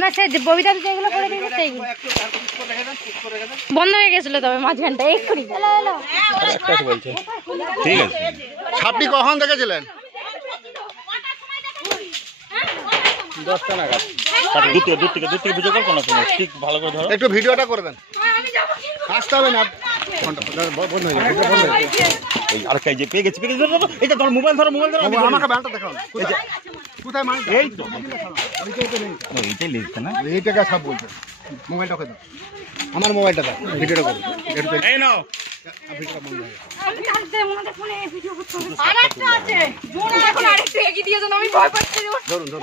না সে ববিতা যেগুলো করে দিয়েছে সেইগুলো বন্ধ হয়ে গেছিল, তবে মাঝখানটা এক্ষুনি ঠিক আছে। সাপটি কখন দেখেছিলেন? 10টা নাগাদ। দূর থেকে ভিডিও কল কোনো ঠিক ভালো করে ধরো, একটু ভিডিওটা করে দেন। আসতে হবে না, বন্ধ হয়ে যাবে। আর কাই যে পেয়ে গেছি এটা ধর, মোবাইল ধরো, আমাকে ব্যালটা দেখাও। কোথায় মাল? এই তো এইটাই লিখছে না, এইটাকে সব বলছে। মোবাইলটা দাও, আমার মোবাইলটা দাও, ভিডিওটা করো। এই নাও ভিডিওটা বন্ধ হয়ে গেছে। আমি জানতে মনে ফোনে ভিডিও করতে হবে। আরেকটা আছে জোন, এখন আরেকটা এগিয়ে দিয়ে দেন, আমি ভয় পাচ্ছি। ধরুন ধরুন।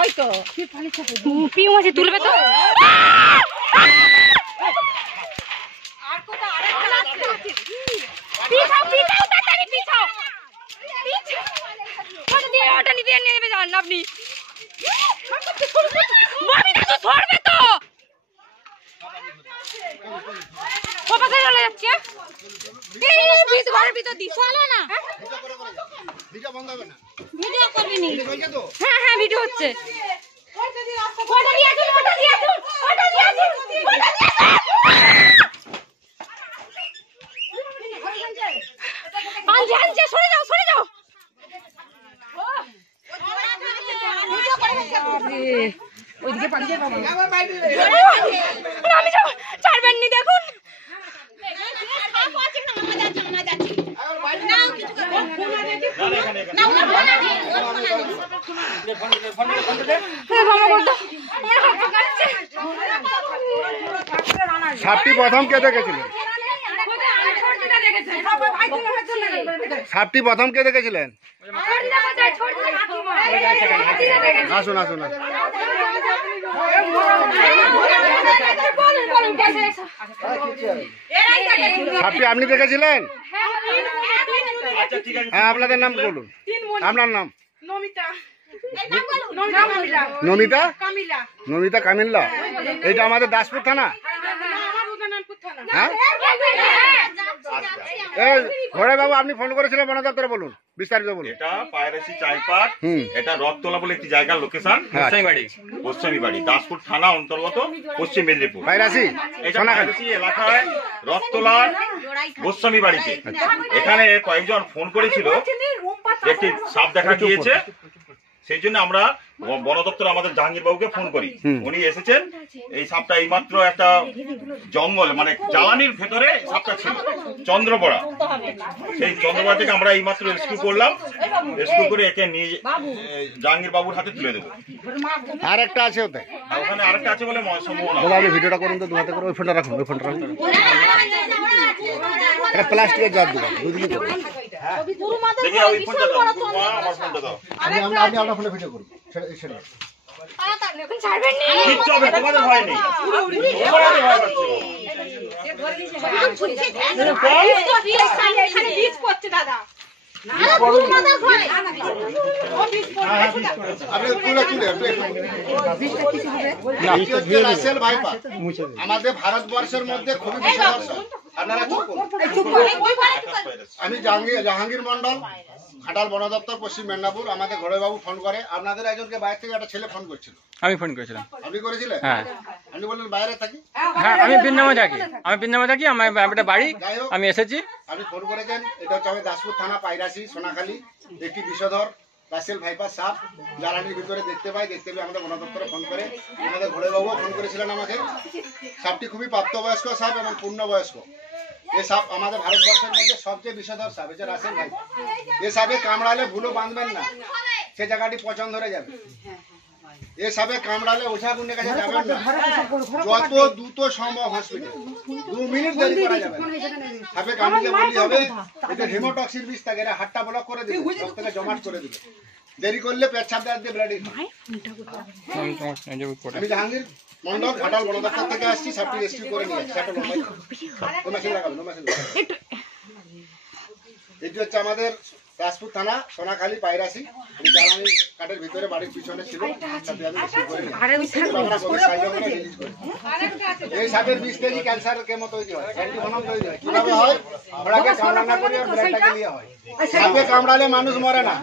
ওই তো পিউ মাছি তুলবে তো। আর কোথাও আরেকটা আছে, পিছাও তাড়াতাড়ি পিছাও। ওটা দিয়ে নেবে যান আপনি। ববিতা তো ধরবে তো, কোথায় চলে যাচ্ছে? এই ঘরের ভিতর দিছো না, ভিডিও বন্ধ হবে না, ভিডিও করবি নি? হয়েছে তো? হ্যাঁ ভিডিও হচ্ছে। সরে যাও। ওইদিকে পালিয়ে যাবো, আমি যাবো, ছাড়বেন নি দেখুন। সাপটি প্রথম কে দেখেছিলেন? সাপটি প্রথম কে দেখেছিলেন? আসুন আসুন। সাপটি আপনি দেখেছিলেন? হ্যাঁ, আপনাদের নাম বলুন। আপনার নাম? নমিতা কামিল্লা। এটা আমাদের দাসপুর থানা। হ্যাঁ, ঘরে বাবু আপনি ফোন করেছিলেন বন দপ্তরে, বলুন বিস্তারিত বলুন। এটা পায়রাসি চাইপাট, এটা রথতলা বলে একটি জায়গার লোকেশন, পশ্চিমী বাড়ি, দাসপুর থানা অন্তর্গত, পশ্চিম মেদিনীপুর। পায়রাসি এলাকায় রথতলার গোস্বামী বাড়িতে এখানে কয়েকজন ফোন করেছিল, একটি সাপ দেখা গিয়েছে। সেই জন্য আমরা বন দপ্তর আমাদের জাহাঙ্গীর বাবুকে ফোন করি, উনি এসেছেন। এই সাপটা এইমাত্র একটা জঙ্গল মানে জ্বালানির ভেতরে সাপটা ছিল, চন্দ্রপড়া। সেই চন্দ্রপড়া থেকে আমরা এইমাত্র রেস্কিউ করলাম, রেস্কিউ করে একে নিয়ে জাহাঙ্গীর বাবুর হাতে তুলে দেবো। আর একটা আছে ওতে, ওখানে আরেকটা আছে বলে সম্ভাবনা। আপনি ভিডিওটা করুন তো, দু হাতে করে। ওই ফোনটা রাখুন, ওই ফোনটা রাখুন। এটা প্লাস্টিকের জার দিবেন, দুদিনই করুন। দেখি ওই ফোনটা দাও, আমার ফোনটা দাও। আপনি আপনার ফোনে ভিডিও করুন। কিচ্ছু হবে, তোমাদের ভয় নেই। আমাদের ভারতবর্ষের মধ্যে খুবই আপনারা আমি জাহাঙ্গীর মন্ডল, ঘাটাল বন দপ্তর, পশ্চিম মেদিনীপুর। আমাদের ঘরেবাবু ফোন করে, আপনাদের একজনকে বাইরে থেকে একটা ছেলে ফোন করছিল। আমি ফোন করেছিলাম। আপনি করেছিলেন? হ্যাঁ। আপনি বললেন বাইরে থাকি? হ্যাঁ, আমি বৃন্দাবনে থাকি। আমার একটা বাড়ি, আমি এসেছি। আপনি ফোন করেছেন, এটা হচ্ছে আমি দাসপুর থানা, পায়রাসি, সোনাখালী। একটি বিষধর রাসেল ভাইপার সাপ জ্বালানির ভিতরে দেখতে পাই আমাদের বন দপ্তরে ফোন করে। আমাদের ঘরেবাবুও ফোন করেছিলেন আমাকে। সাপটি খুবই প্রাপ্তবয়স্ক সাপ এবং পূর্ণবয়স্ক। এই সাপ আমাদের ভারতবর্ষের মধ্যে সবচেয়ে বিষধর সাপ, এটা রাসেল ভাই। এই সাপে কামড়ালে ভুলো বাঁধবেন না, সে জায়গাটি পচন ধরে যাবে। এই সাপে কামড়ালে ওঝা গুন্ডের কাছে যাবেন না, যত দ্রুত সম্ভব হসপিটাল, 2 মিনিট দেরি করা যাবে। সাপে কামড়িয়ে বলি হবে এটা হেমোটক্সির বিষ থাকে, এটা হাতটা ব্লক করে দিবে, রক্তকে জমাট করে দিবে। দেরি করলে পেচ্ছাপ দিয়ে ব্লাড। আমি জাহাঙ্গীর মন্ডল, ঘাটাল বন দপ্তর থেকে আসছি। সাপটি রেস্কিউ করে নিয়ে এটি হচ্ছে আমাদের দাসপুর থানা সোনাখালী পায়রাসি জ্বালানি কাঠের ভিতরে বাড়ির পিছনে ছিল। এই সাপের বিষ থেকে ক্যান্সার কেমো তৈরি হয়, অ্যান্টিভেনম তৈরি হয়। কিভাবে হয়? ওটাকে কামড়ানো করে ব্লাডটাকে নিয়ে হয়। সাপে কামড়ালে মানুষ মরে না।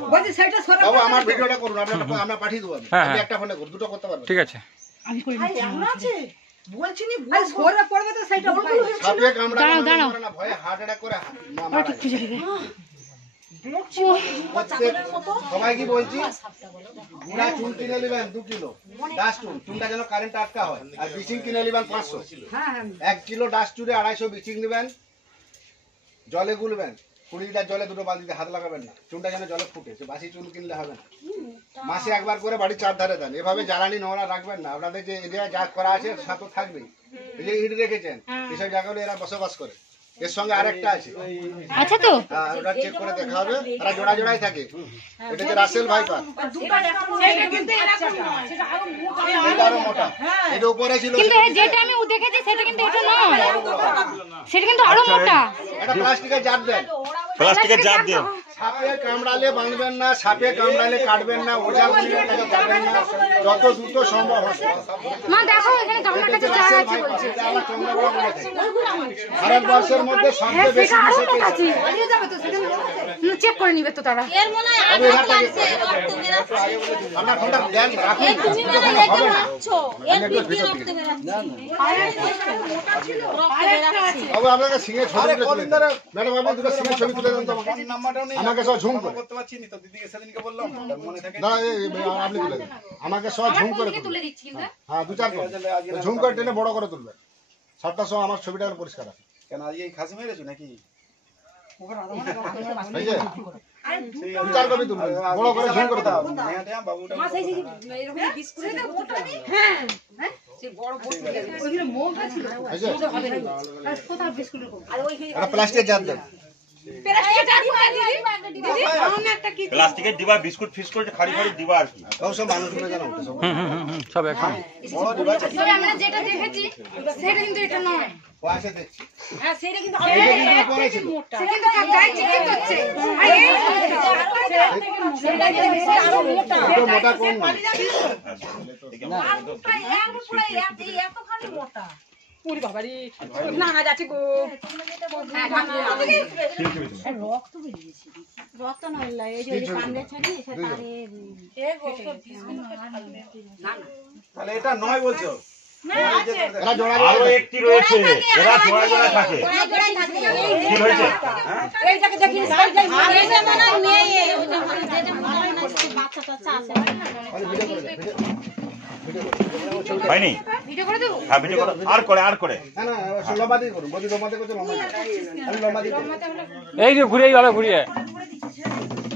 বাবু আমার ভিডিওটা করুন, আমরা পাঠিয়ে দেবো। আমি একটা ফোনে করুন, দুটো করতে পারবেন। ঠিক আছে। সাপে কামড়ালে মরে না, ভয়ে হার্ট অ্যাটাক করে মারা যায়। সবাই কি বলছি, গুড়া চুন কিনে নেবেন 2 কিলো ডাস্ট চুন, চুনটা যেন কারেন্ট আটকা হয়। আর বিচিং কিনে নেবেন 500, 1 কিলো ডাস্ট চুনে 250 বিচিং নেবেন। জলে গুলবেন, 20 লিটার জলে 2 বালতিতে হাত লাগাবেন না, চুনটা যেন জলে ফুটে। বাসি চুন কিনলে হবে না। মাসে একবার করে বাড়ির 4 ধারে দেন। এভাবে জ্বালানি নোংরা রাখবেন না। আপনাদের যে এরিয়া যা করা আছে সাথে থাকবেই। এই যে ইট রেখেছেন, এসব জায়গাগুলো এরা বসবাস করে। এর সঙ্গে আরেকটা আছে, আচ্ছা তো ওটা চেক করে দেখা হবে। তারা জোড়া জোড়াই থাকে। এটা যে রাসেল ভাইপার, এটা আরো মোটা, এটা উপরে ছিল। কিন্তু যেটা আমি দেখেছি সেটা কিন্তু এটা নয়, সেটা কিন্তু আরো মোটা। এটা প্লাস্টিকের জার দেন, প্লাস্টিকের জার দিয়ে সাপে কামড়ালে বাঁধবেন না, সাপে কামড়ালে কাটবেন না, ওঝা গুলিয়ে তাকে কাটবেন না, যত দ্রুত সম্ভব হবে। মা দেখো এখানে গামলার কাছে যা আছে বলছে। ভারতবর্ষের মধ্যে সবচেয়ে বেশি বিষয় পেয়েছে। চেক করে নিবে তো তারা। এর মনে হয় আঘাত লাগছে, রক্ত বেরাচ্ছে। আপনার ফোনটা দেন, রাখুন। তুমি মানে রেখে মারছো, এর দিকে রক্ত বেরাচ্ছে। রক্ত বেরাচ্ছে। বাবু আপনাকে সিংহে ছবি তুলে দেন। ম্যাডাম আপনি দুটো সিংহে ছবি তুলে দেন তো আমাকে। সব ঝুম করে করতে পারছি না তো, দিদিকে সেদিনকে বললাম মনে থাকে। না আপনি তুলে দেন আমাকে, সব ঝুম করে তুলে দিচ্ছি কিন্তু। হ্যাঁ 2-4 করে ঝুম করে টেনে বড় করে তুলবেন। সবটার সময় আমার ছবিটা পরিষ্কার আছে। কেন আজকে এই খাসি মেরেছো নাকি? এই যে 2-4 কপি তুলবেন, বড় করে ঝুম করে দাও। বাবুটা প্লাস্টিকের জার দেন। প্লাস্টিকের দিবা, বিস্কুট ফিস্কুট খাড়ি খাড়ি দিবা আর কি। সব মানুষগুলো জানো সব এখন তবে আমরা যেটা দেখেছি সেটা কিন্তু এটা নয়। ও আসে দেখছি। হ্যাঁ সেটা কিন্তু এটা কিন্তু উপরে ছিল। সেটা কিন্তু গায়ে চিকিৎসা করছে। আর এই সেটা কিন্তু আরো মোটা। এটা মোটা কোন না। এতখানি মোটা। পুরি বাবারি না না যাচ্ছে গো। রক্ত বেরিয়েছে। রক্ত নইলা এই যে কান্দে ছাড়ি সে তারে এই রক্ত না না তাহলে এটা নয় বলছো? এরা জোড়া আরো একটি রয়েছে, এরা জোড়া জোড়া থাকে। কি হয়েছে? এই জায়গা দেখি সাইড যাই এই যে মনে মেয়ে ওটা মনে যেটা মনে না বাচ্চাটা আছে হয়নি? ভিডিও করে দেব। হ্যাঁ ভিডিও করো, আর করে আর করে। না না লম্বা দিয়ে করুন, বডি লম্বা দিয়ে করতে লম্বা দিয়ে। আমি লম্বা দিয়ে করব। এই যে ঘুরে এইভাবে ঘুরিয়ে।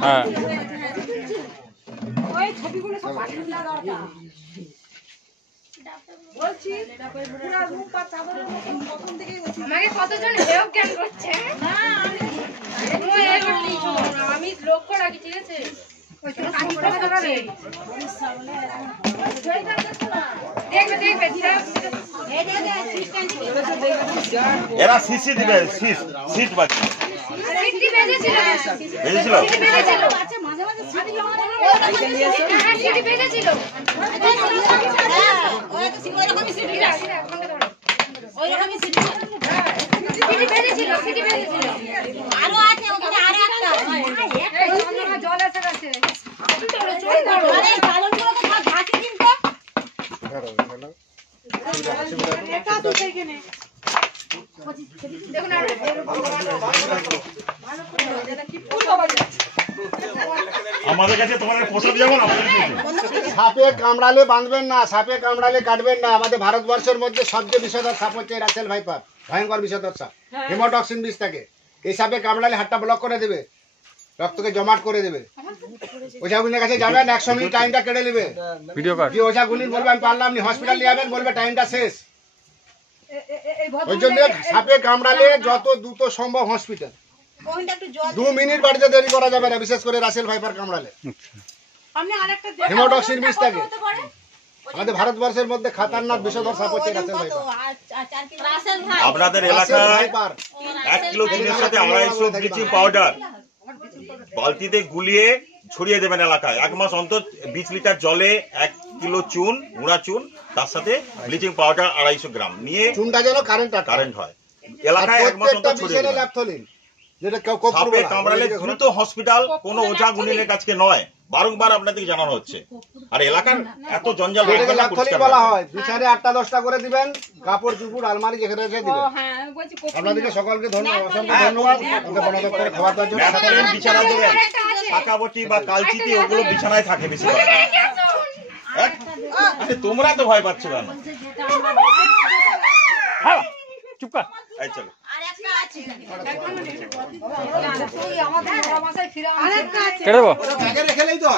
হ্যাঁ ওই ছবিগুলো সব পাঠিয়ে দিলা দরকার বলছি পুরো রূপ পা চাদরের মতো প্রথম থেকেই বলছি। আমাকে কতজন হেল্প জ্ঞান করছে। না আমি লক্ষ্য রাখি, ঠিক আছে? ওই তো কাজ করে দাঁড়া রে দেখবে দেখবে এই দেখে সিস্টেম এরা সিসি দিবে, সিট বাজে। সিটি বেজেছিল বেজেছিল? আচ্ছা মাঝে মাঝে সিটি জমা হ্যাঁ সিটি বেজেছিল। ওই তো ওই রকমই সিটি ওই রকমই সিটি বেজেছিল, সিটি বেজেছিল। আরো আছে ওখানে আরো একটা এই জল এসে গেছে। আরে পালনগুলো তো সব ঘাসে কিন্তু এটা তো সেইখানে দেখুন আর আমাদের কাছে তোমাদের পোশাক যেমন আমাদের কাছে। সাপে কামড়ালে বাঁধবেন না, সাপে কামড়ালে কাটবেন না। আমাদের ভারতবর্ষের মধ্যে সবচেয়ে বিষধর সাপ হচ্ছে রাসেল ভাইপার, ভয়ঙ্কর বিষধর সাপ। হেমোটক্সিন বিষ থাকে। এই সাপে কামড়ালে হাতটা ব্লক করে দেবে, রক্তকে জমাট করে দেবে। ওঝাগুলির কাছে যাবেন, 100 মিনিট টাইমটা কেটে নেবে। ভিডিও কর। যে ওঝাগুলি বলবে আমি পারলাম না, হসপিটাল নিয়ে যাবেন, বলবে টাইমটা শেষ। ওই জন্য সাপে কামড়ালে যত দ্রুত সম্ভব হসপিটাল। 2 মিনিট বাড়িতে দেরি করা যাবে না, বিশেষ করে রাসেল ভাইপার কামড়ালে। হেমোটক্সিন বিষ থাকে। আমাদের ভারতবর্ষের মধ্যে খাতারনাক বিষধর সাপ হচ্ছে রাসেল ভাইপার। আপনাদের এলাকায় 1 কিলো চিনির সাথে 250 ব্লিচিং পাউডার বালতিতে গুলিয়ে ছড়িয়ে দেবেন এলাকায়। 1 মাস অন্তর 20 লিটার জলে 1 কিলো চুন, গুঁড়া চুন, তার সাথে ব্লিচিং পাউডার 250 গ্রাম নিয়ে চুনটা যেন কারেন্ট হয় এলাকায় 1 মাস অন্তর ছড়িয়ে দেবেন। ল্যাপথলিন যেটা কেউ কখনো সাপে কামড়ালে দ্রুত হসপিটাল, কোনো ওঝা গুনিলের কাছে নয়, বারংবার আপনাদেরকে জানানো হচ্ছে। আর এলাকার এত জঞ্জাল যেটাকে ল্যাপথলিন বলা হয়, বিছানে 8টা 10টা করে দিবেন, কাপড় চুপড় আলমারি যেখানে রেখে দিবেন। আপনাদেরকে সকলকে অসংখ্য ধন্যবাদ আমাদের বন দপ্তরে খাবার দেওয়ার জন্য। ন্যাপথলিন বিছানা দেবেন, শাকাবটি বা কালচিতি ওগুলো বিছানায় থাকে বেশিরভাগ। আরে তোমরা তো ভয় পাচ্ছ কেন? চুপ কর। এই চলো। আমাদের বাসায় ফিরে কেটে দেবো। ওটা ব্যাগে রেখে তো